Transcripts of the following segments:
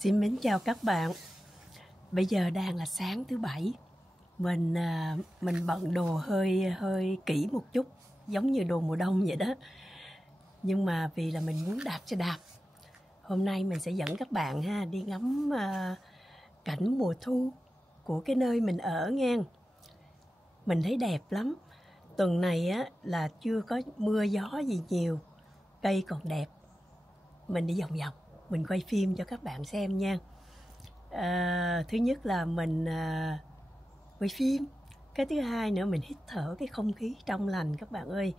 Xin mến chào các bạn. Bây giờ đang là sáng thứ Bảy. Mình bận đồ hơi kỹ một chút, giống như đồ mùa đông vậy đó. Nhưng mà vì là mình muốn đạp xe đạp, hôm nay mình sẽ dẫn các bạn đi ngắm cảnh mùa thu của cái nơi mình ở nghe. Mình thấy đẹp lắm. Tuần này là chưa có mưa gió gì nhiều, cây còn đẹp. Mình đi vòng vòng, mình quay phim cho các bạn xem nha. Thứ nhất là mình quay phim, cái thứ hai nữa mình hít thở cái không khí trong lành các bạn ơi.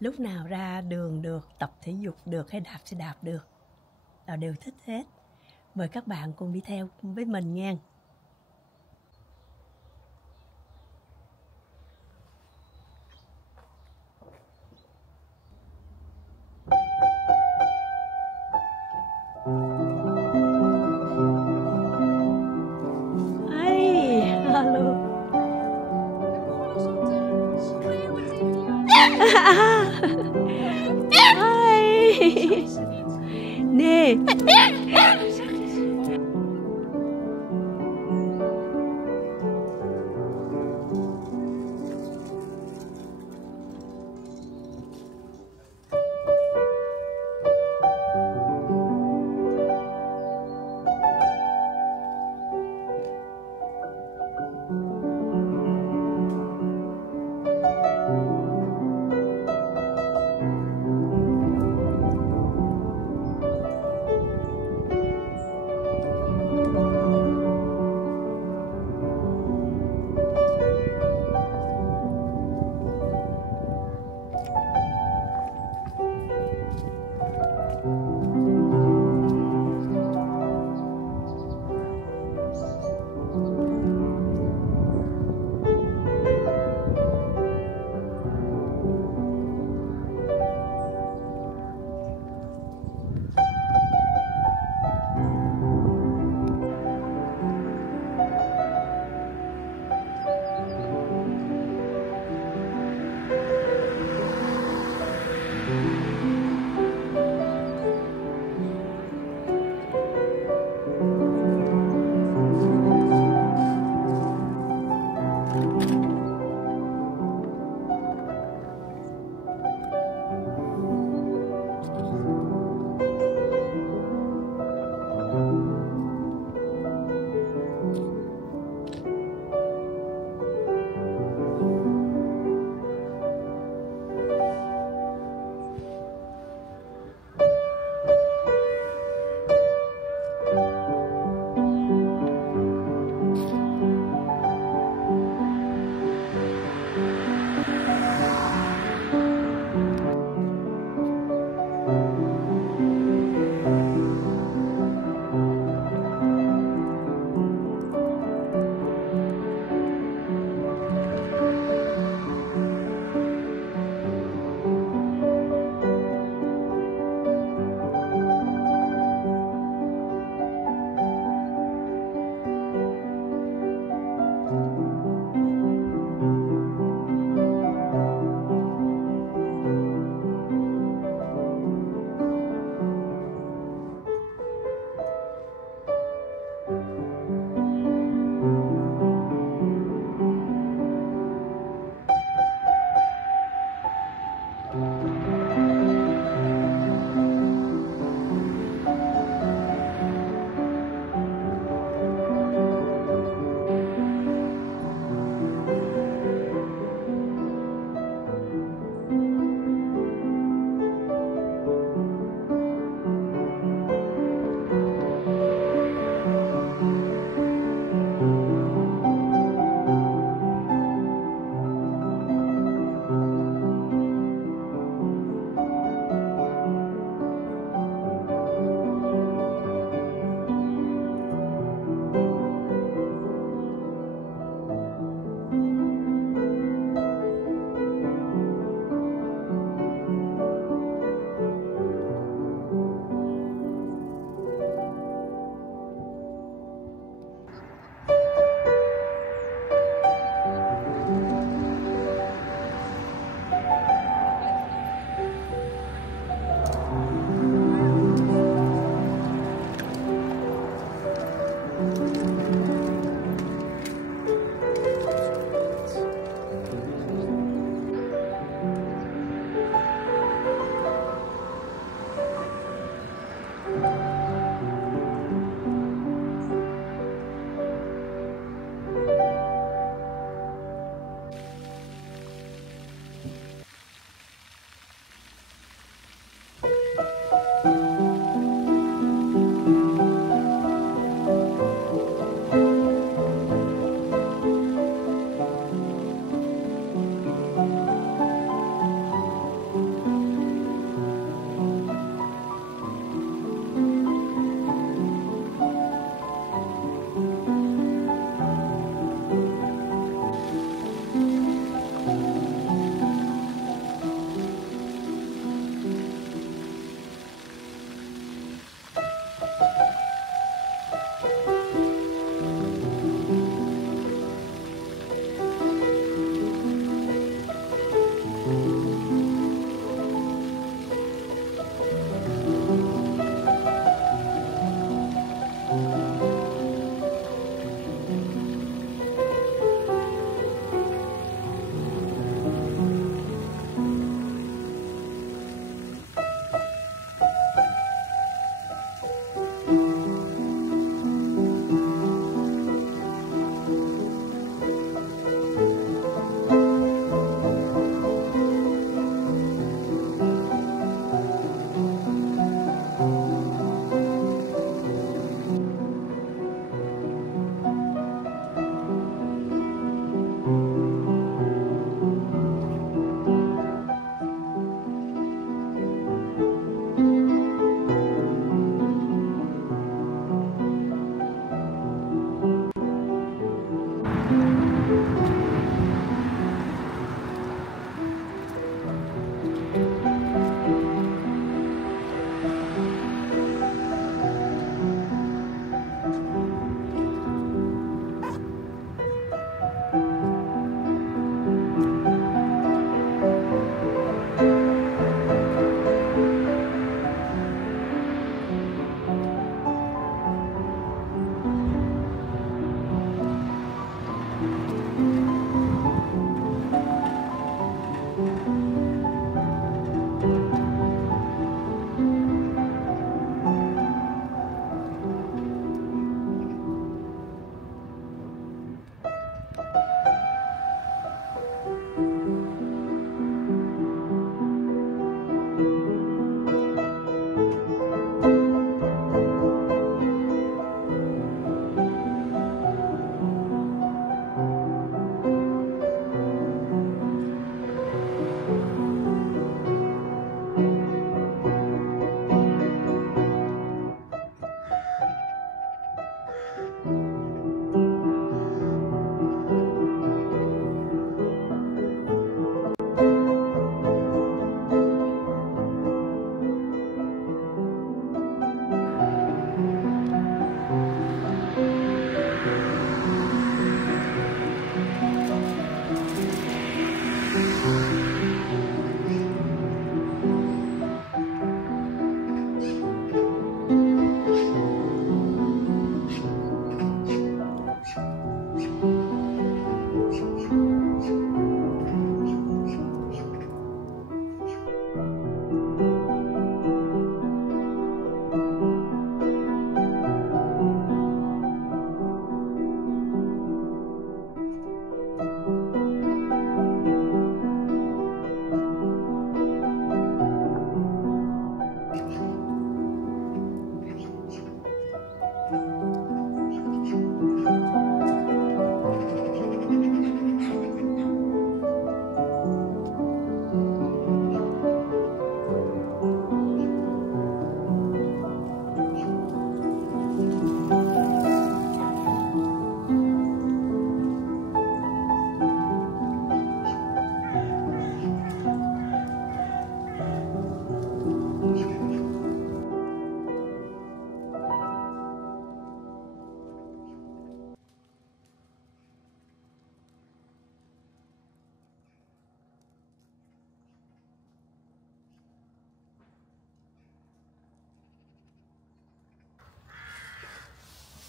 Lúc nào ra đường được, tập thể dục được hay đạp xe đạp được là đều thích hết. Mời các bạn cùng đi theo với mình nha. Hello. Hi. Nè.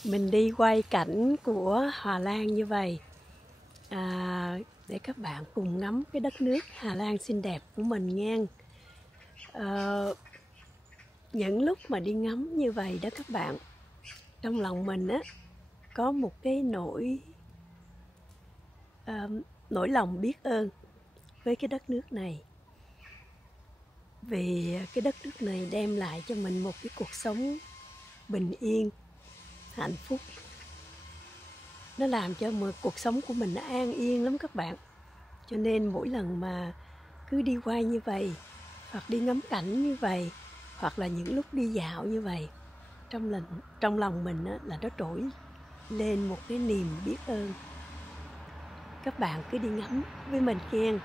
Mình đi quay cảnh của Hà Lan như vậy để các bạn cùng ngắm cái đất nước Hà Lan xinh đẹp của mình nha. Những lúc mà đi ngắm như vậy đó các bạn, trong lòng mình á có một cái nỗi lòng biết ơn với cái đất nước này, vì cái đất nước này đem lại cho mình một cái cuộc sống bình yên, hạnh phúc. Nó làm cho cuộc sống của mình nó an yên lắm các bạn. Cho nên mỗi lần mà cứ đi quay như vậy, hoặc đi ngắm cảnh như vậy, hoặc là những lúc đi dạo như vậy, trong lòng mình là nó trỗi lên một cái niềm biết ơn. Các bạn cứ đi ngắm với mình nha.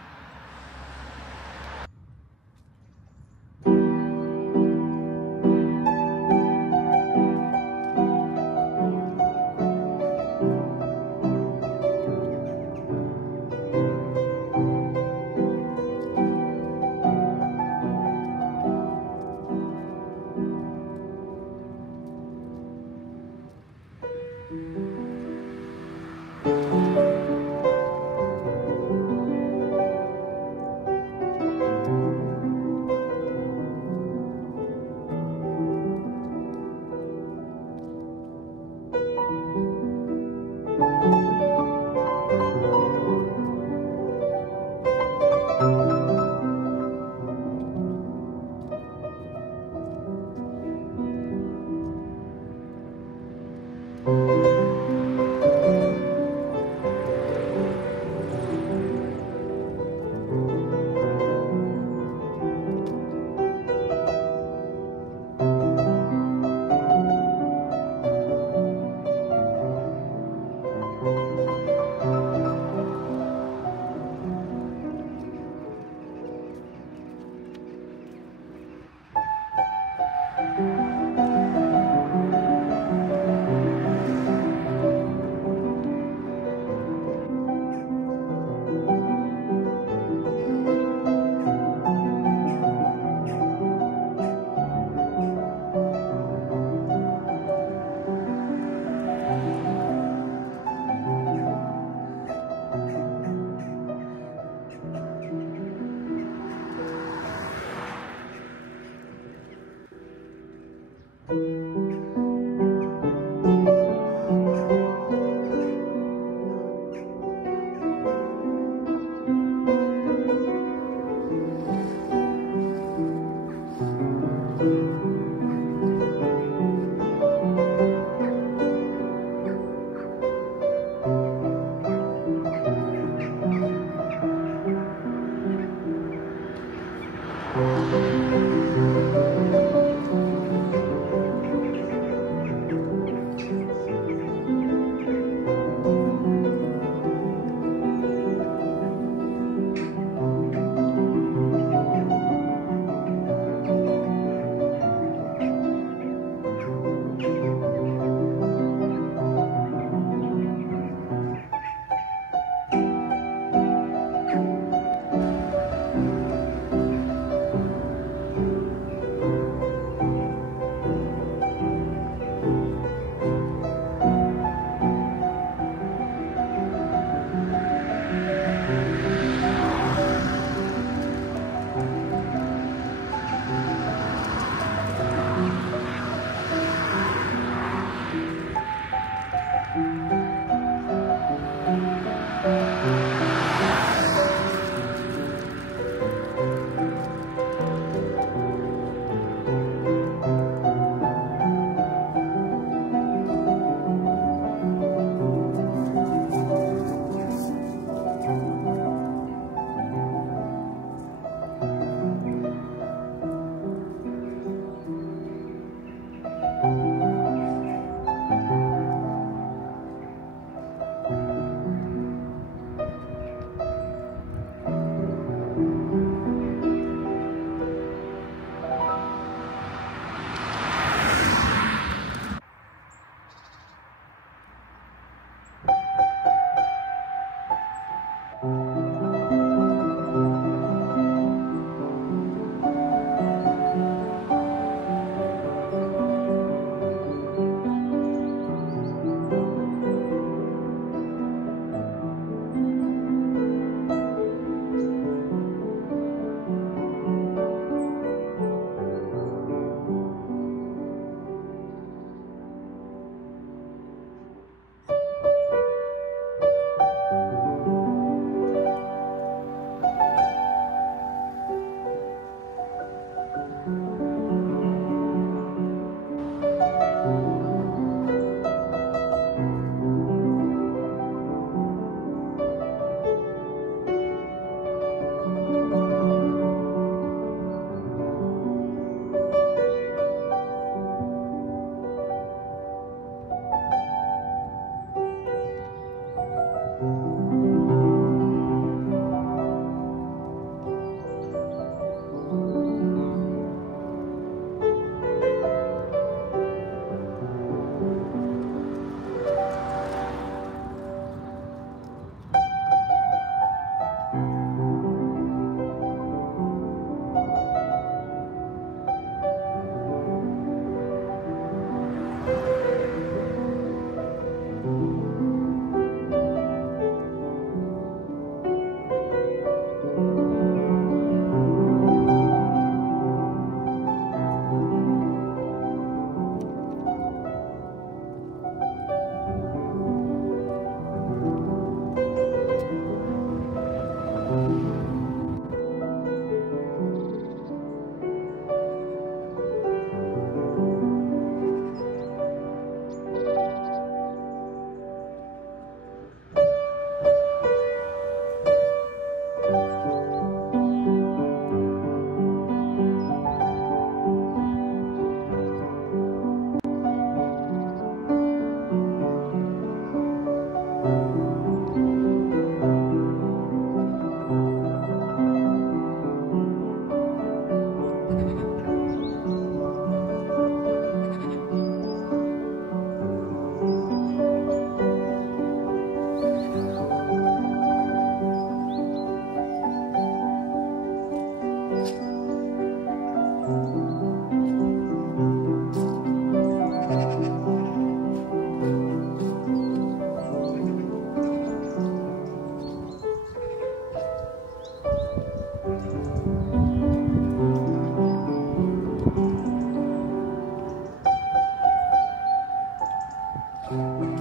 Bye.